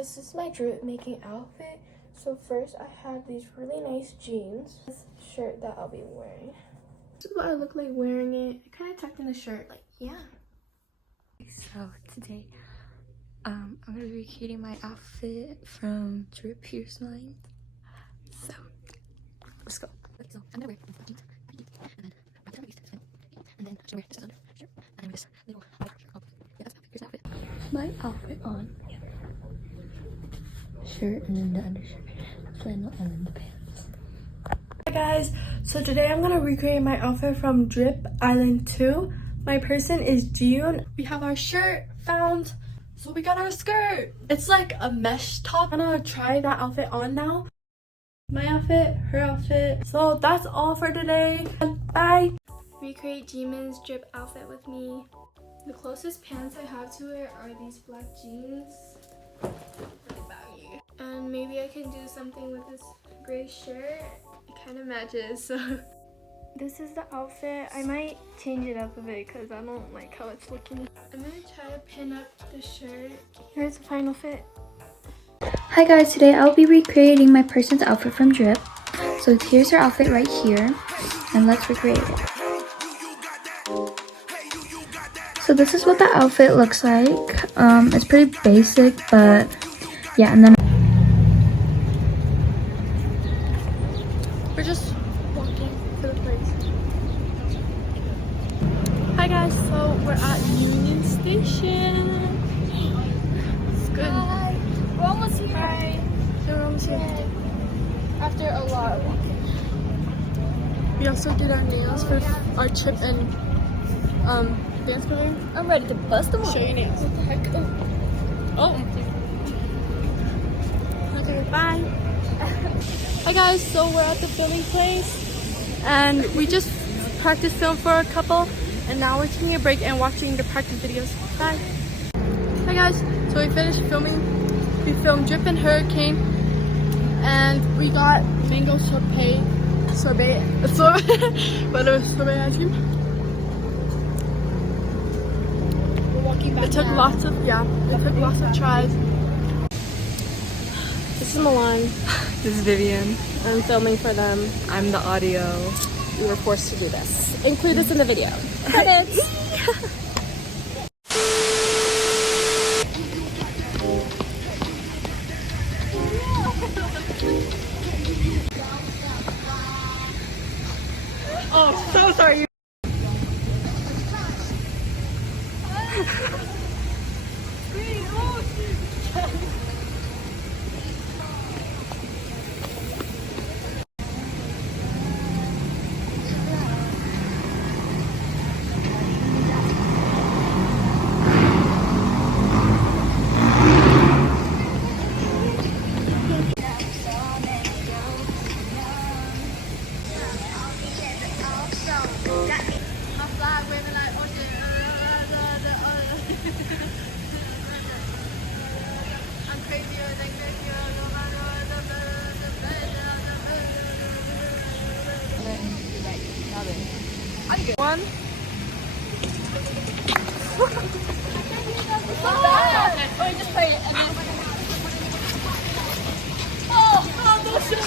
guys, this is my drip making outfit. So first I have these really nice jeans. This shirt that I'll be wearing. This is what I look like wearing it. I kind of tucked in the shirt, like, yeah. So today, I'm gonna be recreating my outfit from Drip Here's Mine. So, let's go. So I'm gonna wear jeans, and then right down my waist, and then I'm gonna wear this under shirt, and then this little white shirt. Yeah, that's here's the outfit. My outfit on. Shirt and then the undershirt, flannel, and then the pants. Hi guys, so today I'm gonna recreate my outfit from Drip Island 2. My person is June. We have our shirt found, so we got our skirt. It's like a mesh top. I'm gonna try that outfit on now. My outfit, her outfit. So that's all for today. Bye. Recreate Jimin's Drip outfit with me. The closest pants I have to it are these black jeans. Really baggy. And maybe I can do something with this gray shirt. It kind of matches, so. This is the outfit. I might change it up a bit because I don't like how it's looking. I'm gonna try to pin up the shirt. Here's the final fit. Hi guys, today I'll be recreating my person's outfit from Drip. So here's her outfit right here, and let's recreate it. So this is what the outfit looks like. It's pretty basic, but yeah, and then We're just walking to the place. Hi guys, so we're at Union Station. It's good. Hi. We're almost here. Hi. So we're almost here. After a lot of walking. We also did our nails for our trip and dance program. I'm ready to bust them. Show your nails. What the heck? Oh. Okay, bye. Hi guys, so we're at the filming place and we just practice film for a couple and now we're taking a break and watching the practice videos. Bye. Hi guys, so we finished filming. We filmed Drip and Hurricane and we got mango sorbet, but it was sorbet ice cream. We're walking back. It took lots of tries. This is Milan. This is Vivian. I'm filming for them. I'm the audio. We were forced to do this. Include this in the video. Credits. Oh, so sorry. One. Oh, just play it. And then... Oh, this is